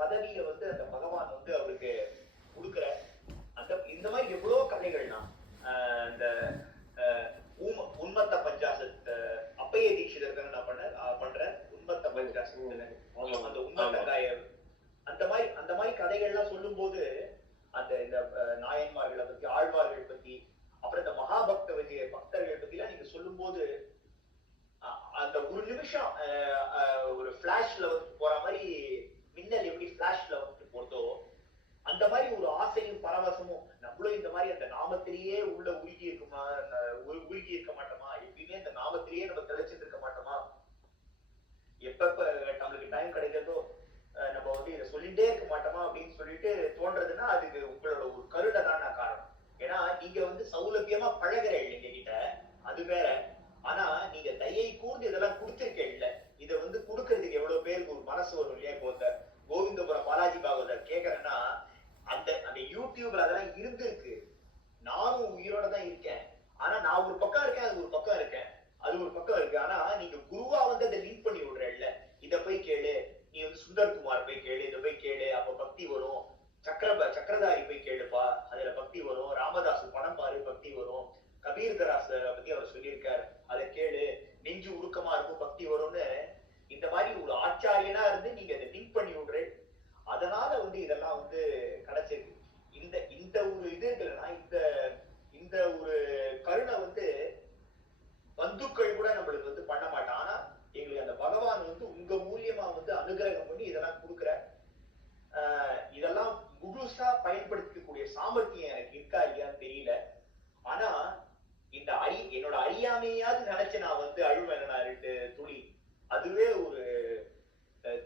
பதவியை வந்து அந்த பகவான் வந்து அவருக்கு கொடுக்குற அந்த இந்த மாதிரி எவ்வளவு கதைகள்னா இந்த உன்மத்த பஞ்சாசத் அப்பைய தீட்சிதர்கள் நான் பண்றேன் உன்மத்த பஞ்சாசத் அந்த உன்மத்தங்காய அந்த மாதிரி கதைகள்லாம் சொல்லும் போது அந்த இந்த நாயன்மார்களை பத்தி ஆழ்வார்கள் பத்தி அப்புறம் இந்த மகாபக்த விஜய பக்தர்கள் பத்தி எல்லாம் நீங்க சொல்லும் போது அந்த ஒரு நிமிஷம் ஒரு பிளாஷ்ல வந்து போற மாதிரி மின்னல் எப்படி பிளாஷ்ல வந்து போறதோ அந்த மாதிரி ஒரு ஆசையும் பரவசமும் நம்மளும் இந்த மாதிரி அந்த நாமத்திலேயே உள்ள உருகி இருக்க மாட்டோமா எப்பயுமே அந்த நாமத்திலேயே நம்ம தெளிச்சிட்டு இருக்க மாட்டோமா எப்பப்ப நம்மளுக்கு டைம் கிடைக்கிறதோ நம்ம வந்து இதை சொல்லிட்டே இருக்க மாட்டோமா அப்படின்னு சொல்லிட்டு தோன்றதுன்னா அதுக்கு உங்களோட ஒரு கருணை தான் காரணம். ஏன்னா நீங்க வந்து சௌலபியமா பழகிற எங்க கிட்ட அது வேற. ஆனா நீங்க தயை கூர்ந்து இதெல்லாம் கொடுத்திருக்க இல்ல இதை வந்து கொடுக்கறதுக்கு எவ்வளவு பேருக்கு ஒரு மனசு வரும் இல்லையா? இப்போ இந்த கோவிந்தபுரம் பாலாஜி பாகவதர் கேக்குறேன்னா அந்த யூடியூப்ல அதெல்லாம் இருந்திருக்கு. நானும் உயிரோட தான் இருக்கேன். ஆனா நான் ஒரு பக்கம் இருக்கேன், அது ஒரு பக்கம் இருக்கேன், அது ஒரு பக்கம் இருக்கு. ஆனா நீங்க குருவா வந்து அதை லிங்க் பண்ணி விடுற இல்ல இதை போய் கேளு, நீ வந்து சுந்தர்குமார் போய் கேளு, இதை போய் கேளு, அப்ப பக்தி வரும். சக்கரதாரி போய் கேளுப்பா, அதுல பக்தி வரும். ராமதாஸ் படம் பாரு, பக்தி வரும். கபீர்தாஸ் பத்தி அவர் சொல்லியிருக்காரு, அதை கேளு, நெஞ்சு உருக்கமா இருக்கும், பக்தி வரும்னு. இந்த மாதிரி ஒரு ஆச்சாரியனா இருந்து நீங்க அதை லிங்க் பண்ணி விடுற. அதனால வந்து இதெல்லாம் வந்து கிடைச்சிருக்கு. இந்த ஒரு இது இருக்குன்னா இந்த ஒரு கருணை வந்து பந்துக்கள் கூட நம்மளுக்கு வந்து பண்ண மாட்டான். ஆனா எங்களுக்கு அந்த பகவான் வந்து உங்க மூலியமா வந்து அனுகிரகம் பண்ணி இதெல்லாம் கொடுக்குற. இதெல்லாம் முழுசா பயன்படுத்திக்கக்கூடிய சாமர்த்தியம் எனக்கு இருக்கா இல்லையான்னு தெரியல. ஆனா இந்த என்னோட அறியாமையாவது நினைச்சு நான் வந்து அழுவேன் 2 துளி, அதுவே ஒரு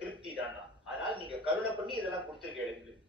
திருப்தி தானா. அதனால நீங்க கருணை பண்ணி இதெல்லாம் கொடுத்துருக்கேன் எங்களுக்கு.